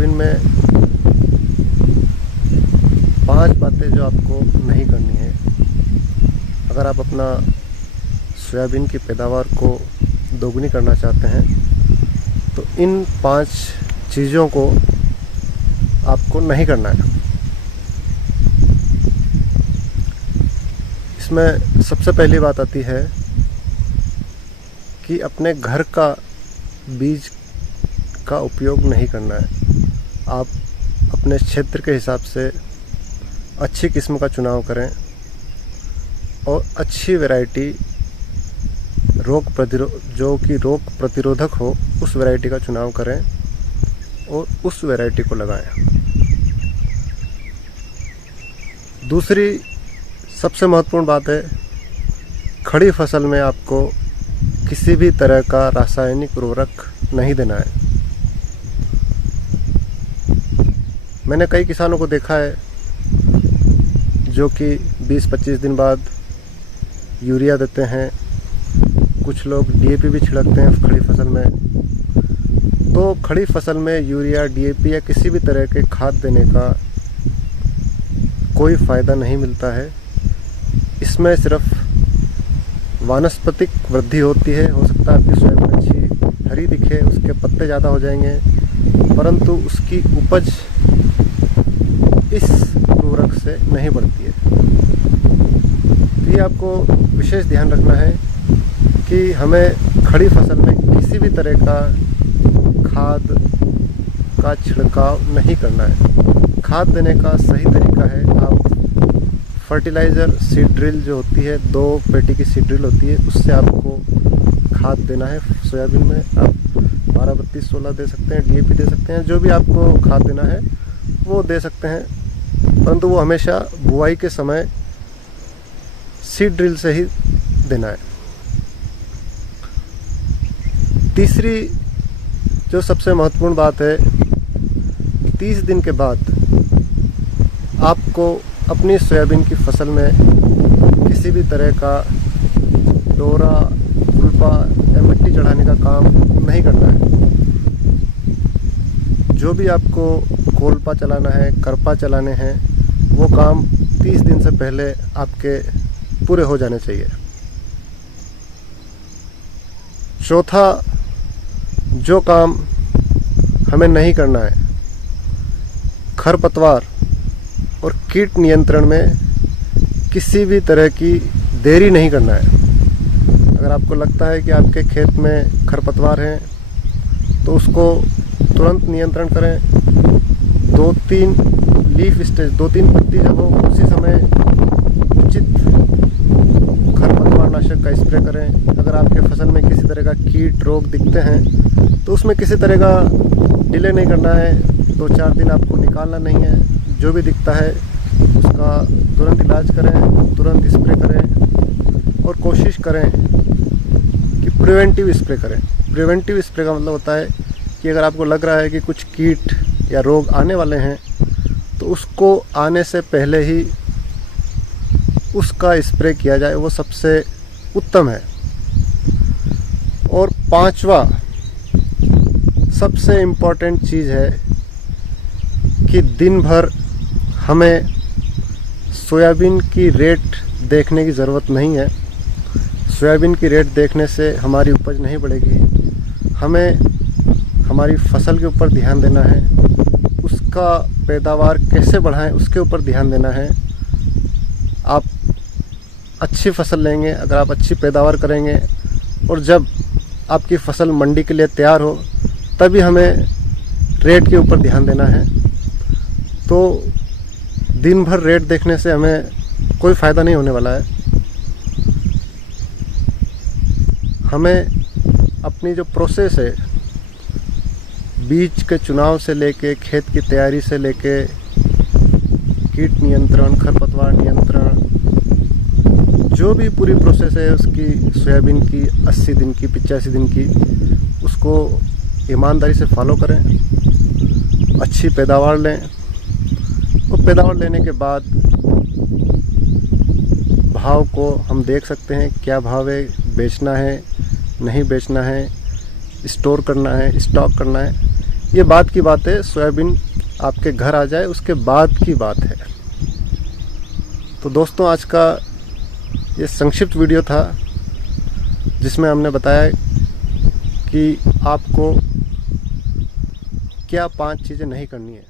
Soybean में 5 बातें जो आपको नहीं करनी है अगर आप अपना सोयाबीन की पैदावार को दोगुनी करना चाहते हैं, तो इन 5 चीज़ों को आपको नहीं करना है। इसमें सबसे पहली बात आती है कि अपने घर का बीज का उपयोग नहीं करना है। आप अपने क्षेत्र के हिसाब से अच्छी किस्म का चुनाव करें और अच्छी वैरायटी जो कि रोग प्रतिरोधक हो, उस वैरायटी का चुनाव करें और उस वैरायटी को लगाएं। दूसरी सबसे महत्वपूर्ण बात है, खड़ी फसल में आपको किसी भी तरह का रासायनिक उर्वरक नहीं देना है। मैंने कई किसानों को देखा है जो कि 20-25 दिन बाद यूरिया देते हैं, कुछ लोग डीएपी भी छिड़कते हैं खड़ी फसल में। तो खड़ी फसल में यूरिया, डीएपी या किसी भी तरह के खाद देने का कोई फ़ायदा नहीं मिलता है। इसमें सिर्फ वानस्पतिक वृद्धि होती है। हो सकता है आपकी सोयाबीन अच्छी हरी दिखे, उसके पत्ते ज़्यादा हो जाएंगे, परंतु उसकी उपज इस उर्वरक से नहीं बढ़ती है। तो ये आपको विशेष ध्यान रखना है कि हमें खड़ी फसल में किसी भी तरह का खाद का छिड़काव नहीं करना है। खाद देने का सही तरीका है, आप फर्टिलाइज़र सीड ड्रिल जो होती है, 2 पेटी की सीड ड्रिल होती है, उससे आपको खाद देना है। सोयाबीन में आप 12-32-16 दे सकते हैं, डीएपी दे सकते हैं, जो भी आपको खाद देना है वो दे सकते हैं, परंतु वो हमेशा बुआई के समय सीड ड्रिल से ही देना है। तीसरी जो सबसे महत्वपूर्ण बात है, 30 दिन के बाद आपको अपनी सोयाबीन की फसल में किसी भी तरह का डोरा, खुरपा या मिट्टी चढ़ाने का काम नहीं करना है। जो भी आपको कोलपा चलाना है, करपा चलाने हैं, वो काम 30 दिन से पहले आपके पूरे हो जाने चाहिए। चौथा जो काम हमें नहीं करना है, खरपतवार और कीट नियंत्रण में किसी भी तरह की देरी नहीं करना है। अगर आपको लगता है कि आपके खेत में खरपतवार हैं, तो उसको तुरंत नियंत्रण करें। 2-3 लीफ स्टेज, 2-3 पत्ती जब हो, उसी समय उचित खरपतवार नाशक का स्प्रे करें। अगर आपके फसल में किसी तरह का कीट रोग दिखते हैं, तो उसमें किसी तरह का डिले नहीं करना है। 2-4 दिन आपको निकालना नहीं है। जो भी दिखता है उसका तुरंत इलाज करें, तुरंत स्प्रे करें और कोशिश करें कि प्रिवेंटिव स्प्रे करें। प्रिवेंटिव स्प्रे का मतलब होता है कि अगर आपको लग रहा है कि कुछ कीट या रोग आने वाले हैं, तो उसको आने से पहले ही उसका स्प्रे किया जाए, वो सबसे उत्तम है। और 5वां सबसे इम्पोर्टेंट चीज़ है कि दिन भर हमें सोयाबीन की रेट देखने की ज़रूरत नहीं है। सोयाबीन की रेट देखने से हमारी उपज नहीं बढ़ेगी। हमें हमारी फसल के ऊपर ध्यान देना है, उसका पैदावार कैसे बढ़ाएं उसके ऊपर ध्यान देना है। आप अच्छी फसल लेंगे अगर आप अच्छी पैदावार करेंगे, और जब आपकी फसल मंडी के लिए तैयार हो, तभी हमें रेट के ऊपर ध्यान देना है। तो दिन भर रेट देखने से हमें कोई फ़ायदा नहीं होने वाला है। हमें अपनी जो प्रोसेस है, बीज के चुनाव से लेके खेत की तैयारी से लेके कीट नियंत्रण, खरपतवार नियंत्रण, जो भी पूरी प्रोसेस है उसकी, सोयाबीन की 80 दिन की, 85 दिन की, उसको ईमानदारी से फॉलो करें, अच्छी पैदावार लें। और पैदावार लेने के बाद भाव को हम देख सकते हैं, क्या भाव है, बेचना है नहीं बेचना है, स्टोर करना है, स्टॉक करना है, ये बात की बात है, सोयाबीन आपके घर आ जाए उसके बाद की बात है। तो दोस्तों, आज का ये संक्षिप्त वीडियो था जिसमें हमने बताया कि आपको क्या 5 चीज़ें नहीं करनी है।